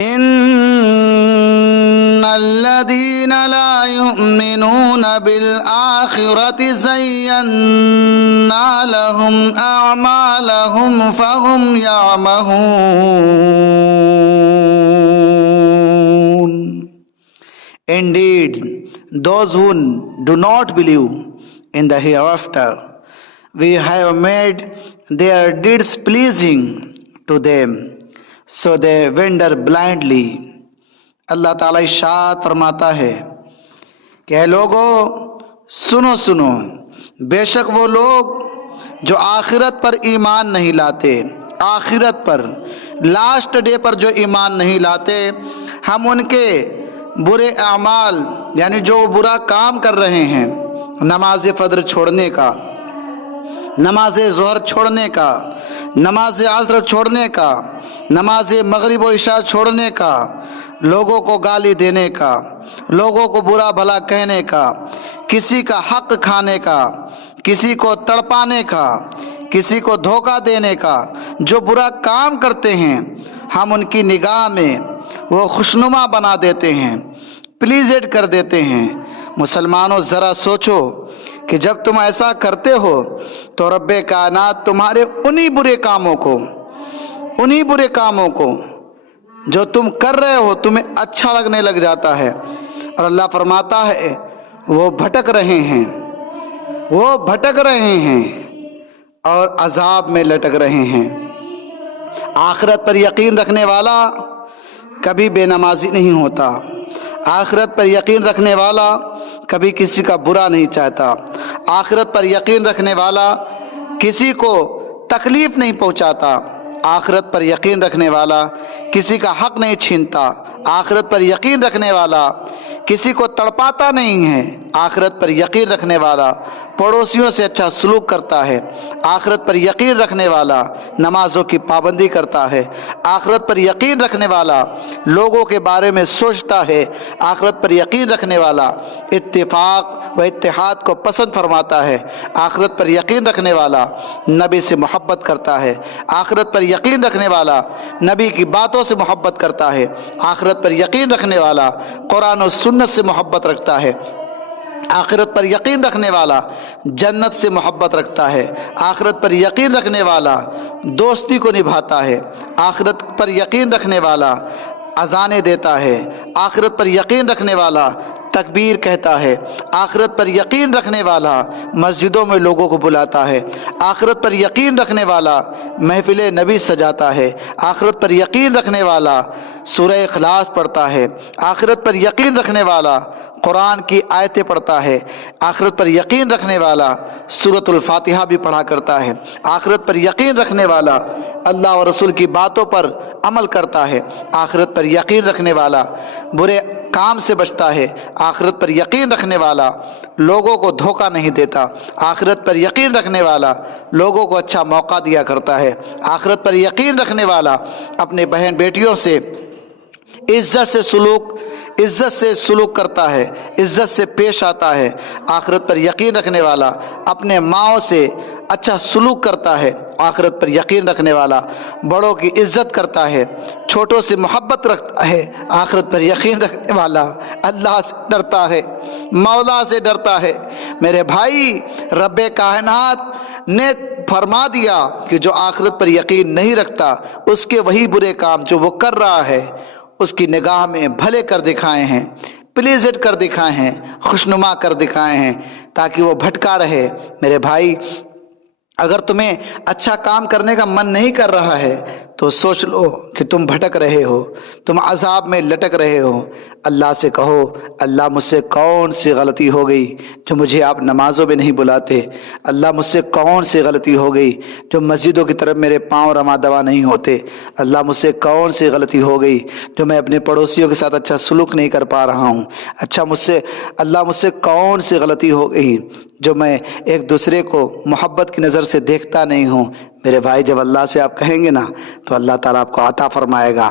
إن الذين لا يؤمنون بالآخرة زينا لهم أعمالهم فهم يعمهون. Indeed, those who do not believe in the hereafter, we have made their deeds pleasing to them, so they wander blindly. اللہ تعالیٰ ارشاد فرماتا ہے کہ اے لوگو سنو سنو، بے شک وہ لوگ جو آخرت پر ایمان نہیں لاتے، آخرت پر، لاسٹ ڈے پر جو ایمان نہیں لاتے، ہم ان کے برے اعمال یعنی جو برا کام کر رہے ہیں، نماز فجر چھوڑنے کا، نماز ظہر چھوڑنے کا، نماز عصر چھوڑنے کا، نماز مغرب و عشاء چھوڑنے کا، لوگوں کو گالی دینے کا، لوگوں کو برا بھلا کہنے کا، کسی کا حق کھانے کا، کسی کو تڑپانے کا، کسی کو دھوکہ دینے کا، جو برا کام کرتے ہیں ہم ان کی نگاہ میں وہ خوشنما بنا دیتے ہیں، پلیزڈ کر دیتے ہیں. مسلمانوں ذرا سوچو کہ جب تم ایسا کرتے ہو تو رب کائنات تمہارے انہی برے کاموں کو جو تم کر رہے ہو تمہیں اچھا لگنے لگ جاتا ہے، اور اللہ فرماتا ہے وہ بھٹک رہے ہیں اور عذاب میں لٹک رہے ہیں. آخرت پر یقین رکھنے والا کبھی بے نمازی نہیں ہوتا، آخرت پر یقین رکھنے والا کبھی کسی کا برا نہیں چاہتا، آخرت پر یقین رکھنے والا کسی کو تکلیف نہیں پہنچاتا، آخرت پر یقین رکھنے والا کسی کا حق نہیں چھینتا، آخرت پر یقین رکھنے والا کسی کو تڑپاتا نہیں ہے، آخرت پر یقین رکھنے والا پڑوسیوں سے اچھا سلوک کرتا ہے، آخرت پر یقین رکھنے والا نمازوں کی پابندی کرتا ہے، آخرت پر یقین رکھنے والا لوگوں کے بارے میں سوچتا ہے، آخرت پر یقین رکھنے والا اتفاق و اتحاد کو پسند فرماتا ہے، آخرت پر یقین رکھنے والا نبی سے محبت کرتا ہے، آخرت پر یقین رکھنے والا نبی کی باتوں سے محبت کرتا ہے، آخرت پر یقین رکھنے والا قرآن و سنت سے محبت رکھتا ہے، آخرت پر یقین رکھنے والا جنت سے محبت رکھتا ہے، آخرت پر یقین رکھنے والا دوستی کو نبھاتا ہے، آخرت پر یقین رکھنے والا اذانیں دیتا ہے، آخرت پر یقین رکھنے والا تکبیر کہتا ہے، آخرت پر یقین رکھنے والا مسجدوں میں لوگوں کو بلاتا ہے، آخرت پر یقین رکھنے والا محفل نبی سجاتا ہے، آخرت پر یقین رکھنے والا سورہ اخلاص پڑھتا ہے، آخرت پر یقین رکھنے والا قرآن کی آیتیں پڑھتا ہے، آخرت پر یقین رکھنے والا سورۃ الفاتحہ بھی پڑھا کرتا ہے، آخرت پر یقین رکھنے والا اللہ اور رسول کی باتوں پر عمل کرتا ہے، آخرت پر یقین رکھنے والا برے کام سے بچتا ہے، آخرت پر یقین رکھنے والا لوگوں کو دھوکہ نہیں دیتا، آخرت پر یقین رکھنے والا لوگوں کو اچھا موقع دیا کرتا ہے، آخرت پر یقین رکھنے والا اپنے بہن بیٹیوں سے عزت سے سلوک کرتا ہے، عزت سے پیش آتا ہے، آخرت پر یقین رکھنے والا اپنے ماؤں سے اچھا سلوک کرتا ہے، آخرت پر یقین رکھنے والا بڑوں کی عزت کرتا ہے، چھوٹوں سے محبت رکھتا ہے، آخرت پر یقین رکھنے والا اللہ سے ڈرتا ہے، مولا سے ڈرتا ہے. میرے بھائی، رب کائنات نے فرما دیا کہ جو آخرت پر یقین نہیں رکھتا اس کے وہی برے کام جو وہ کر رہا ہے اس کی نگاہ میں بھلے کر دکھائے ہیں، پلیزڈ کر دکھائے ہیں، خوشنما کر دکھائے ہیں تاکہ وہ بھٹکا رہے. میرے بھائی، اگر تمہیں اچھا کام کرنے کا من نہیں کر رہا ہے تو سوچ لو کہ تم بھٹک رہے ہو، تم عذاب میں لٹک رہے ہو. اللہ سے کہو اللہ مجھ سے کون سی غلطی ہو گئی جو مجھے آپ نمازوں میں نہیں بلاتے، اللہ مجھ سے کون سی غلطی ہو گئی جو مسجدوں کی طرف میرے پاؤں رما دوا نہیں ہوتے، اللہ مجھ سے کون سی غلطی ہو گئی جو میں اپنے پڑوسیوں کے ساتھ اچھا سلوک نہیں کر پا رہا ہوں، اللہ مجھ سے کون سی غلطی ہو گئی جو میں ایک دوسرے کو محبت کی نظر سے دیکھتا نہیں ہوں. میرے بھائی، جب اللہ سے آپ کہیں گے نا تو اللہ تعالیٰ آپ کو عطا فرمائے گا.